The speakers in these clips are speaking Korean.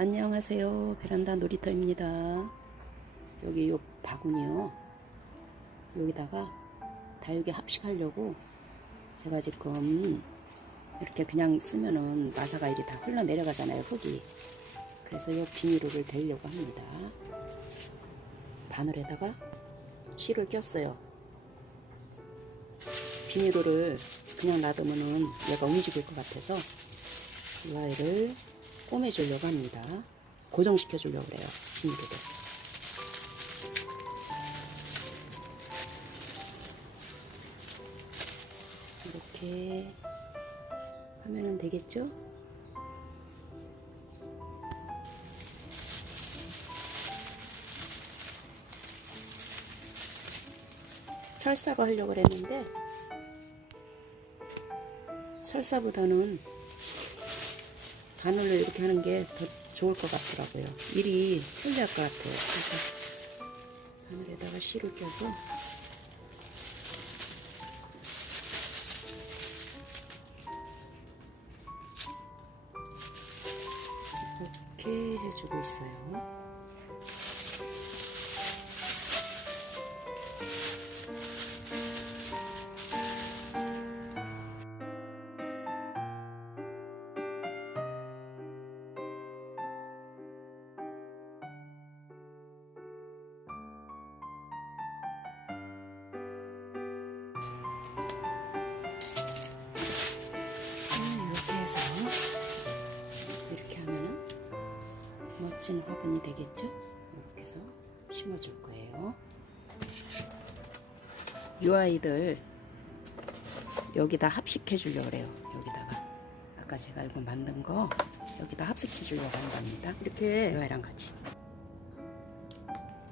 안녕하세요. 베란다 놀이터입니다. 여기 요 바구니요. 여기다가 다육이 합식하려고 제가 지금 이렇게 그냥 쓰면은 마사가 이리 다 흘러 내려가잖아요. 흙이. 그래서 요 비닐을 대려고 합니다. 바늘에다가 실을 꼈어요. 비닐을 그냥 놔두면은 얘가 움직일 것 같아서 이 아이를 꼬매주려고 합니다. 고정시켜 주려고 그래요. 비닐을. 이렇게 하면은 되겠죠? 철사로 하려고 그랬는데 철사보다는 바늘로 이렇게 하는 게 더 좋을 것 같더라고요. 일이 편리할 것 같아요. 그래서 바늘에다가 실을 껴서 이렇게 해주고 있어요. 이렇게 해서 이렇게 하면은 멋진 화분이 되겠죠? 이렇게 해서 심어줄 거예요. 이 아이들 여기다 합식해 주려고 그래요. 여기다가 아까 제가 이거 만든 거 여기다 합식해 주려고 한답니다. 이렇게 이 아이랑 같이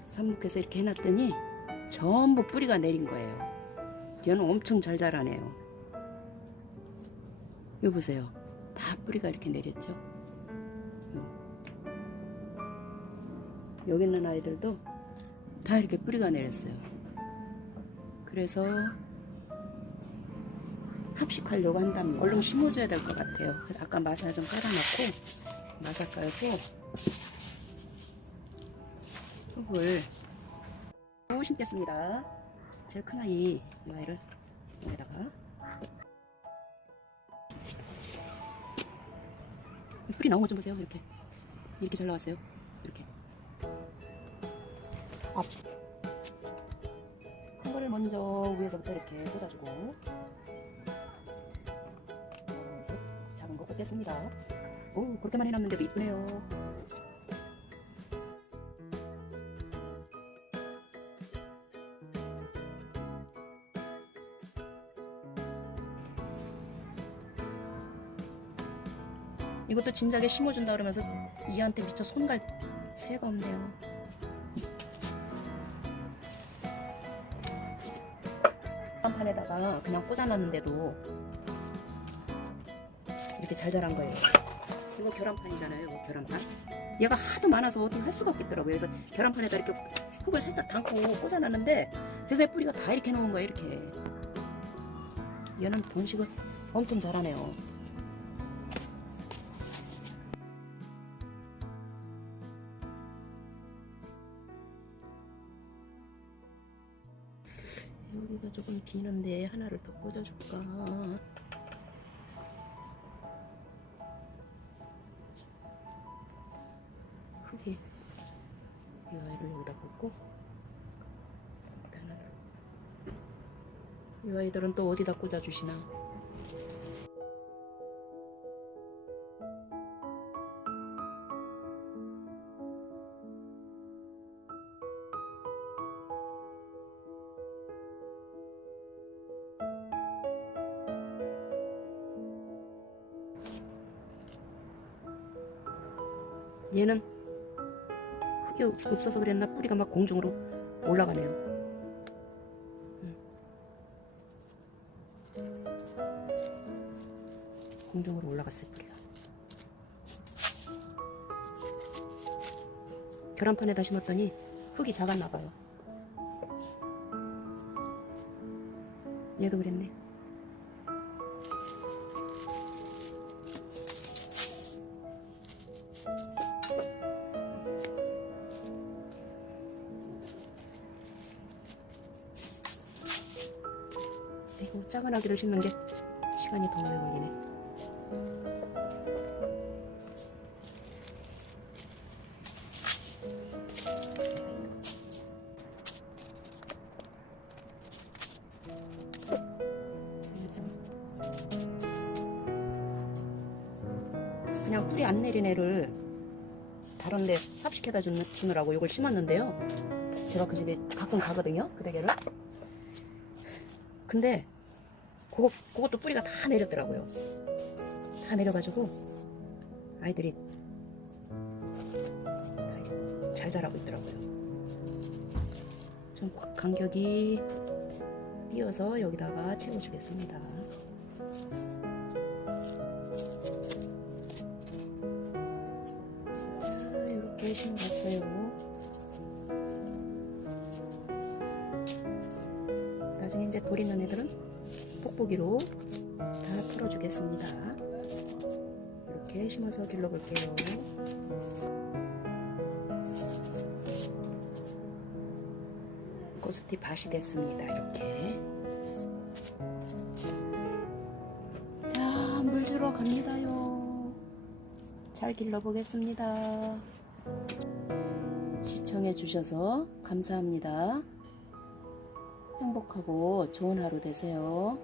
삽목해서 이렇게 해놨더니 전부 뿌리가 내린 거예요. 얘는 엄청 잘 자라네요. 이거 보세요. 다 뿌리가 이렇게 내렸죠. 여기 있는 아이들도 다 이렇게 뿌리가 내렸어요. 그래서 합식하려고 한답니다. 얼른 심어줘야 될 것 같아요. 아까 마사 좀 깔아놓고 마사 깔고 흙을 또 심겠습니다. 제일 큰 아이 이 아이를 여기다가 뿌리 나온 것 좀 보세요. 이렇게 잘 나왔어요. 이렇게 큰 거를 먼저 위에서부터 이렇게 꽂아주고 작은 거 꽂겠습니다. 오, 그렇게만 해놨는데도 이쁘네요. 이것도 진작에 심어준다 그러면서 얘한테 미처 손 갈 새가 없네요. 계란판에다가 그냥 꽂아놨는데도 이렇게 잘 자란 거예요. 이거 계란판이잖아요. 이거 계란판. 얘가 하도 많아서 어떻게 할 수가 없겠더라고요. 그래서 계란판에다 이렇게 흙을 살짝 담고 꽂아놨는데 세상에 뿌리가 다 이렇게 나온 거예요. 이렇게. 얘는 번식을 엄청 잘하네요. 여기가 조금 비는데 하나를 더 꽂아줄까? 흙이 이 아이를 여기다 꽂고 이 아이들은 또 어디다 꽂아주시나? 얘는 흙이 없어서 그랬나 뿌리가 막 공중으로 올라가네요. 공중으로 올라갔어요. 뿌리가. 계란판에다 심었더니 흙이 작았나봐요. 얘도 그랬네. 아이고, 작은 아기를 심는 게 시간이 더 오래 걸리네. 그냥 뿌리 안 내린 애를 다른데 삽식해다 주느라고 이걸 심었는데요. 제가 그 집에 가끔 가거든요, 그 대게를. 근데 그것도 뿌리가 다 내렸더라고요. 다 내려가지고 아이들이 다 잘 자라고 있더라고요. 좀 간격이 띄어서 여기다가 채워주겠습니다. 이렇게 심어봤어요. 나중에 이제 돌 있는 애들은 뽁뽁이로 다 풀어주겠습니다. 이렇게 심어서 길러볼게요. 고스티 밭이 됐습니다. 이렇게. 자, 물 주러 갑니다요. 잘 길러보겠습니다. 시청해 주셔서 감사합니다. 행복하고 좋은 하루 되세요.